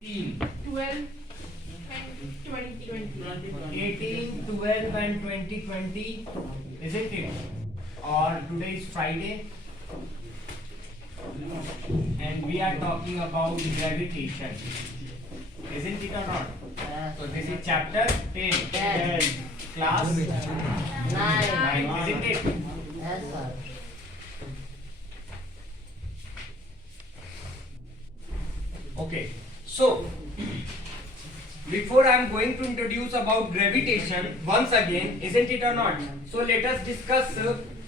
12 and 2020. 18, 12 and 2020, isn't it? Or today is Friday and we are talking about gravitation, isn't it or not? So this is chapter 10, class 9, isn't it? Yes, sir. Okay, so before I am going to introduce about gravitation once again, isn't it or not? So let us discuss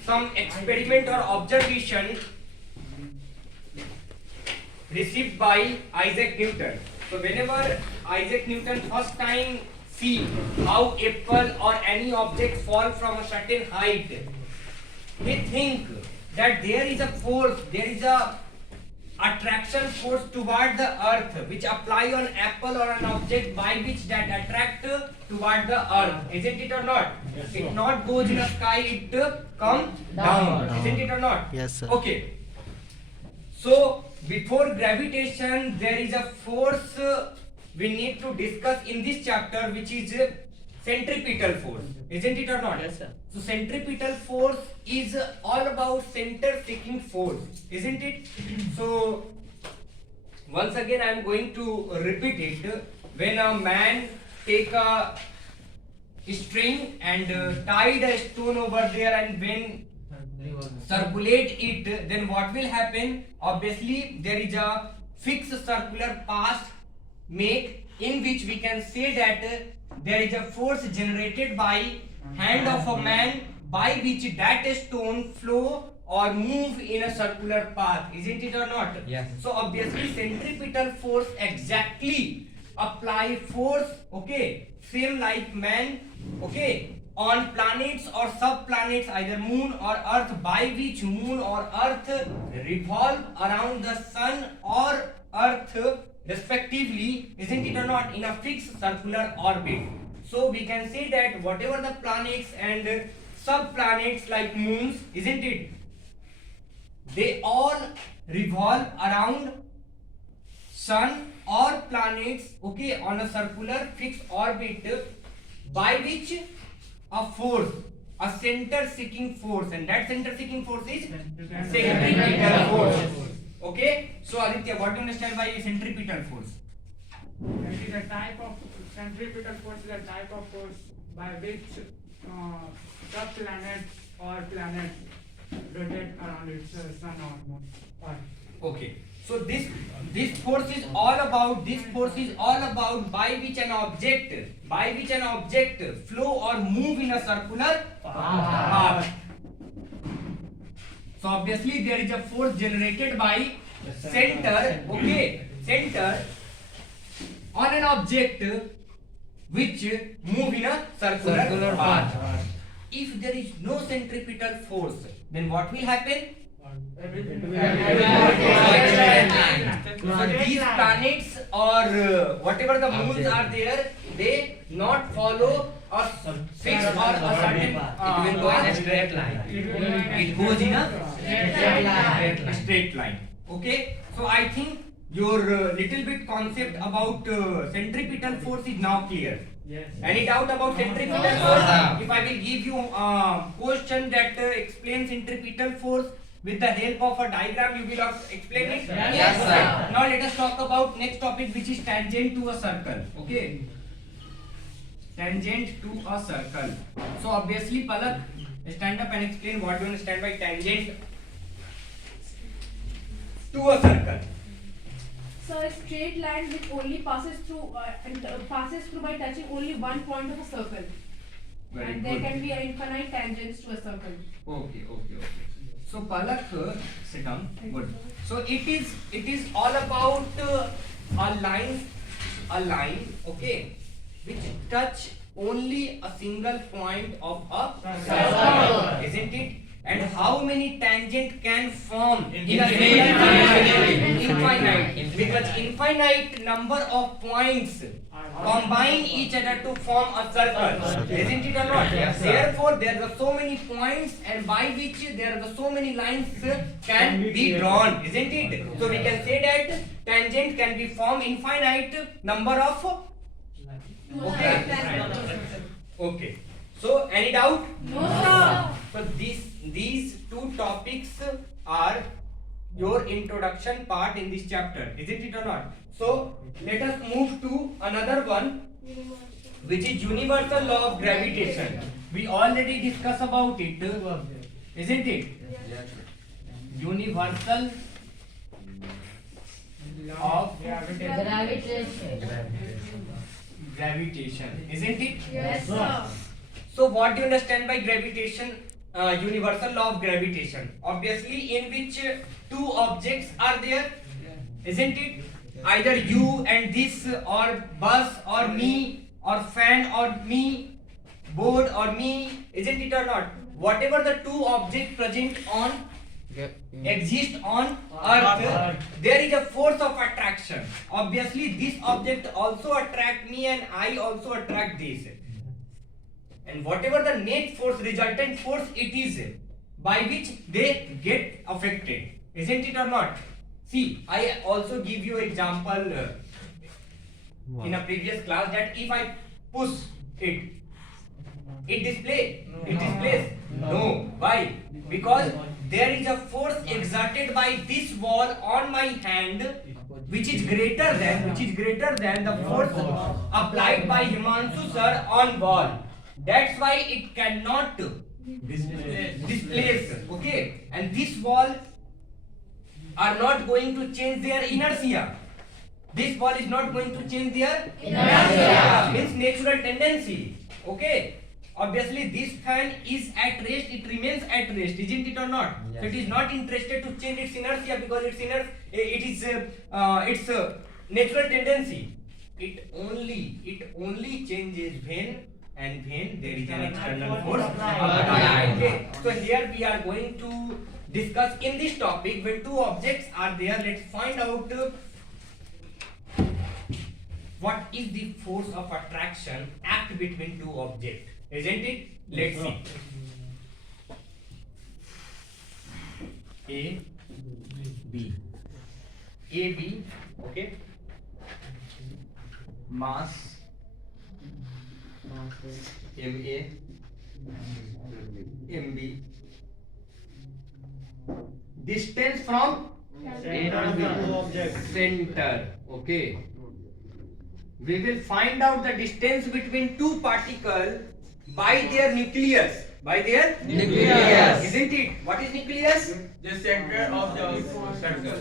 some experiment or observation received by Isaac Newton. So whenever Isaac Newton first time see how apple or any object fall from a certain height, they think that there is a force, there is a attraction force toward the earth which apply on apple or an object by which that attract toward the earth, isn't it or not? Yes, It sir. not goes in the sky, it come down, isn't it or not? Yes, sir. Okay, so before gravitation there is a force we need to discuss in this chapter, which is centripetal force, isn't it or not? Yes, sir. So centripetal force is all about center seeking force, isn't it? So once again I am going to repeat it. When a man take a string and tied a stone over there, and when circulate it, then what will happen? Obviously there is a fixed circular path make, in which we can say that there is a force generated by hand of a man by which that stone flow or move in a circular path, isn't it or not? Yes. So obviously centripetal force exactly apply force, okay, same like man, okay, on planets or subplanets, either moon or earth, by which moon or earth revolve around the sun or earth respectively, isn't it or not, in a fixed circular orbit. So we can say that whatever the planets and subplanets like moons, isn't it, they all revolve around sun or planets, okay, on a circular fixed orbit by which a force, a center seeking force, and that center seeking force is centripetal force. Okay, so Aditya, what do you understand by centripetal force? It is a type of centripetal force, is a type of force by which subplanets or planets rotate around its sun or moon. Okay, so this force is all about by which an object flow or move in a circular path. So obviously there is a force generated by center, okay, center on an object which move in a circular path. If there is no centripetal force, then what will happen? So these planets or whatever the moons are there, they not follow a fixed or a certain It will go in a straight line. it goes in a straight line. Okay, so I think your little bit concept about centripetal force is now clear. Yes. Any doubt about centripetal force? If I will give you a question that explains centripetal force with the help of a diagram, you will explain it? Yes, sir. Now let us talk about next topic, which is tangent to a circle. Okay, tangent to a circle. So obviously Palak, stand up and explain what you understand by tangent to a circle. So a straight line which only passes through by touching only one point of a circle, Very and there good. can be infinite tangents to a circle. Okay. So Palak, sit down. Good. So it is all about a line, okay, which touch only a single point of a circle, isn't it? And how many tangent can form in a Infinite. infinite? Because infinite number of points combine each other to form a circle, isn't it or not? Yes, sir. Therefore, there are so many points, and by which there are so many lines can be drawn, isn't it? So we can say that tangent can be formed infinite number of. Okay. So any doubt? No, sir. So these two topics are your introduction part in this chapter, isn't it or not? So let us move to another one, which is universal law of gravitation. We already discussed about it, isn't it? Universal of gravitation, isn't it? Yes, sir. So what do you understand by gravitation? Universal law of gravitation. Obviously, in which two objects are there, isn't it? Either you and this, or bus, or me, or fan, or me, board, or me, isn't it or not? Whatever the two objects present on exist on earth, there is a force of attraction. Obviously, this object also attract me, and I also attract this. And whatever the net force, resultant force it is, by which they get affected, isn't it or not? See, I also give you example in a previous class, that if I push it displays. No. Why? Because there is a force exerted by this wall on my hand, which is greater than the force applied by Himanshu sir on wall. That's why it cannot displace. Okay, and this wall are not going to change their inertia. This wall is not going to change their inertia. Means natural tendency. Okay. Obviously, this fan is at rest, it remains at rest, isn't it or not? Yes. So it is not interested to change its inertia, because its natural tendency. It only changes when there is an external force. Okay. So here we are going to discuss in this topic, when two objects are there, let's find out what is the force of attraction act between two objects. Isn't it? Let's see. A, B. Okay. Mass MA, MB. Distance from center. Okay. We will find out the distance between two particles by their nucleus. Isn't it? What is nucleus? The center of the circle.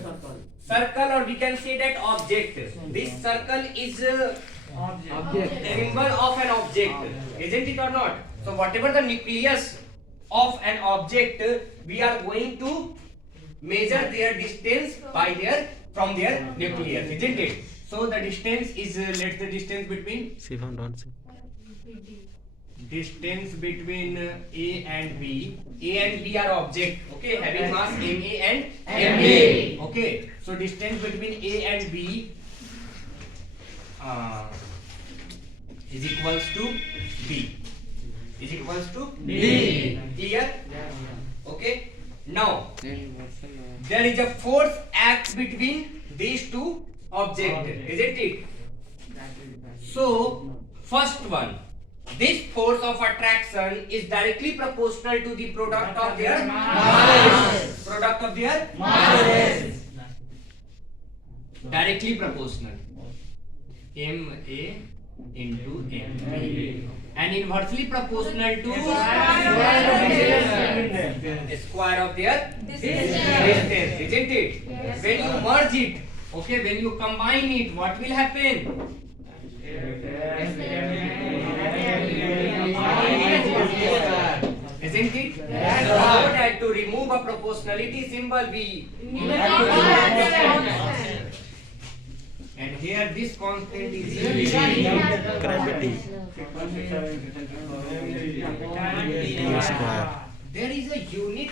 Circle, or we can say that object. This circle is symbol of an object, isn't it or not? So whatever the nucleus of an object, we are going to measure their distance from their nucleus, isn't it? So the distance is let the distance between A and B. A and B are object, okay, having mass MA and MB. Okay, so distance between A and B is equals to B. Clear? Okay. Now there is a force act between these two objects, isn't it? So first one, this force of attraction is directly proportional to the product of their masses. Directly proportional. MA into MB. And inversely proportional to square of their distance, isn't it? Yes. When you merge it, okay, when you combine it, what will happen? Isn't it? Yes. So that to remove a proportionality symbol, we and here this constant is gravity. there is a unit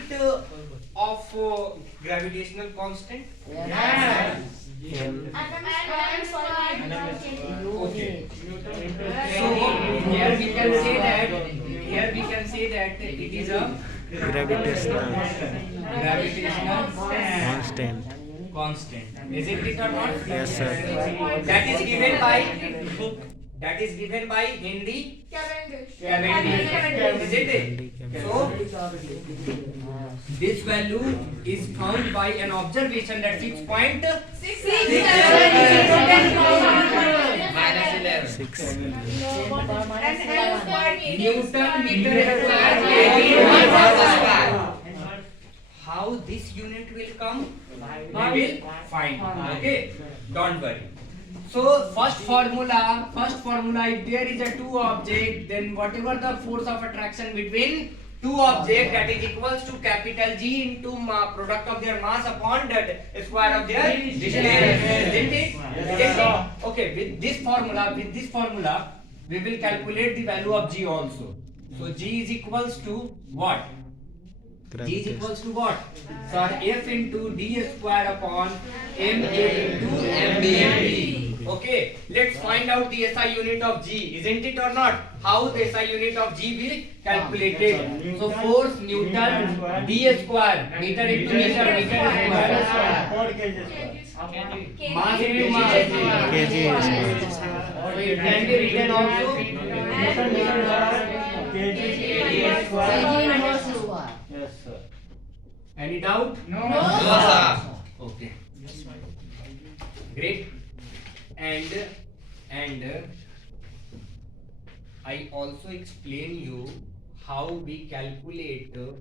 of gravitational constant. Yes. Okay. So here we can say that it is a Gravitational constant. Isn't it or not? Yes, sir. That is given by Henry Cavendish. Isn't it? So this value is found by an observation that 6.6. Newton meter square kg. How this unit will come? We will find. Okay, don't worry. So first formula, if there is a two object, then whatever the force of attraction between two objects, that is equals to capital G into product of their mass upon the square of their distance. Isn't it? Okay, with this formula, we will calculate the value of G also. So G is equals to what? G is equals to what? So F into d square upon ma into mdv. Okay, let's find out the SI unit of G, isn't it or not? How the SI unit of G will calculated? So force Newton d square, meter into meter square. Mass into mass. kg square. So it can be written also. Yes, sir. Any doubt? No. Okay. Great. And I also explain you how we calculate the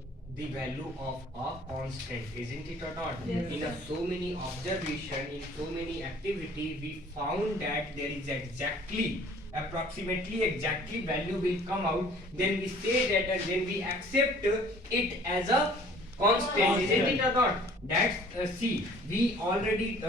value of a constant, isn't it or not? Yes. In so many observation, in so many activity, we found that there is approximately exactly value will come out. Then we say that and then we accept it as a constant, isn't it or not? That's see, we already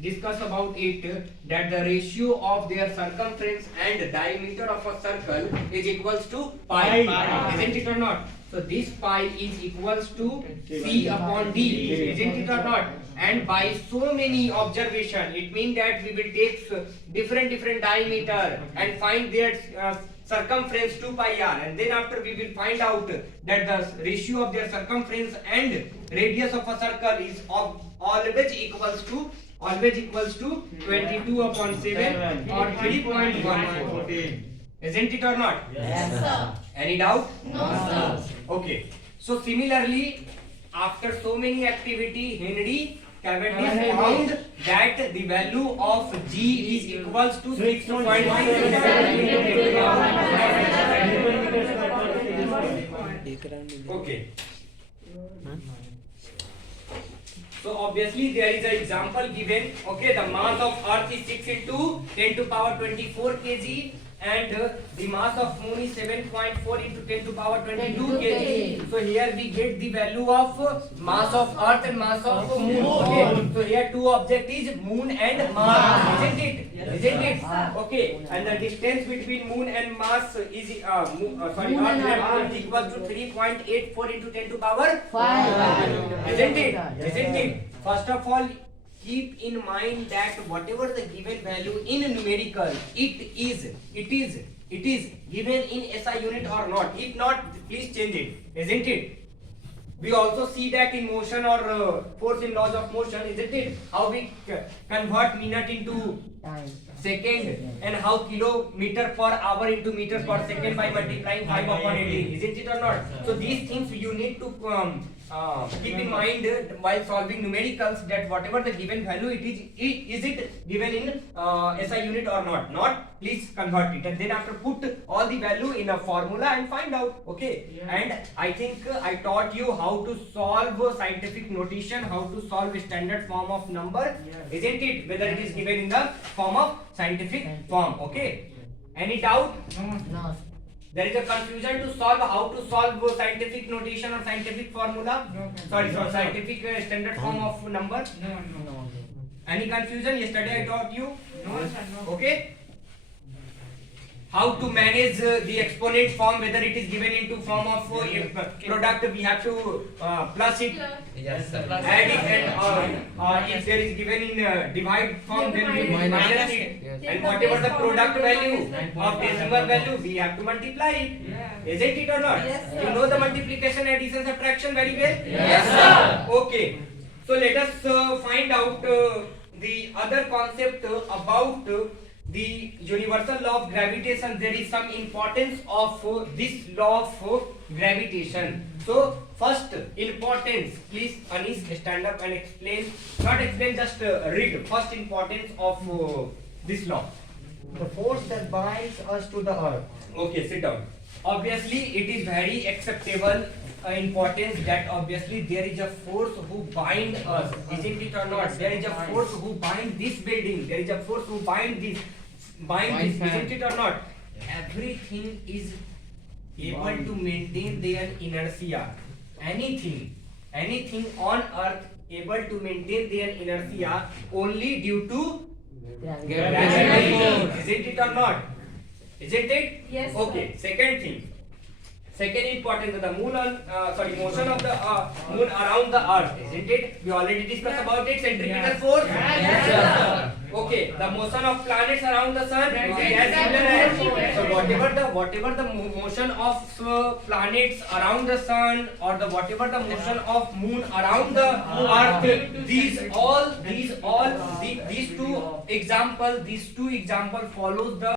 discussed about it that the ratio of their circumference and diameter of a circle is equals to pi, isn't it or not? So this pi is equals to C upon D, isn't it or not? And by so many observation, it means that we will take different diameter and find their circumference 2 pi r, and then after we will find out that the ratio of their circumference and radius of a circle is always equals to 22 upon 7 or 3.14. Isn't it or not? Yes, sir. Any doubt? No, sir. Okay. So similarly, after so many activity, Henry Cavendish found that the value of G is equals to 6.6. Okay. So obviously there is an example given. Okay, the mass of Earth is 6 into 10 to power 24 kg. And the mass of moon is 7.4 into 10 to power 22 kg. So here we get the value of mass of Earth and mass of moon. Okay. So here two object is moon and Mars, isn't it? Isn't it? Okay. And the distance between moon and Mars is Earth is equal to 3.84 into 10 to power 5. Isn't it? Isn't it? First of all, keep in mind that whatever the given value in numerical, it is given in SI unit or not. If not, please change it, isn't it? We also see that in motion or force in laws of motion, isn't it? How we convert minute into second and how kilometer per hour into meters per second by multiplying 5 upon 18, isn't it or not? So these things you need to keep in mind while solving numericals, that whatever the given value is it given in SI unit or not? Not, please convert it and then after put all the value in a formula and find out. Okay. Yeah. And I think I taught you how to solve scientific notation, how to solve standard form of number, Yes. isn't it? Whether it is given in the form of scientific form. Okay. Any doubt? No. There is a confusion to solve how to solve scientific notation or scientific formula. No. Sorry, scientific standard form of number. No. Any confusion? Yesterday I taught you. No, sir, no. Okay. how to manage the exponent form, whether it is given into form of product, we have to plus it, Yes, sir. add it, and if there is given in divide form, then we minus it. Yes. And whatever the product value of decimal value, we have to multiply it. Isn't it or not? Yes, sir. You know the multiplication, addition, subtraction very well? Yes, sir. Okay. So let us find out the other concept about the universal law of gravitation. There is some importance of this law of gravitation. So first importance, please Anish stand up and explain. Not explain, just read. First importance of this law. The force that binds us to the earth. Okay, sit down. Obviously, it is very acceptable importance that obviously there is a force who bind us, isn't it or not? There is a force who bind this building. There is a force who bind this, isn't it or not? Everything is able to maintain their inertia. Anything on earth able to maintain their inertia only due to gravity. Isn't it or not? Isn't it? Yes, sir. Okay. Second thing. Second important, the moon motion of the moon around the earth, isn't it? We already discussed about it. Centripetal force. Yes, sir. Okay. The motion of planets around the sun. Yes, so whatever the motion of planets around the sun, or the whatever the motion of moon around the earth, these two example follows the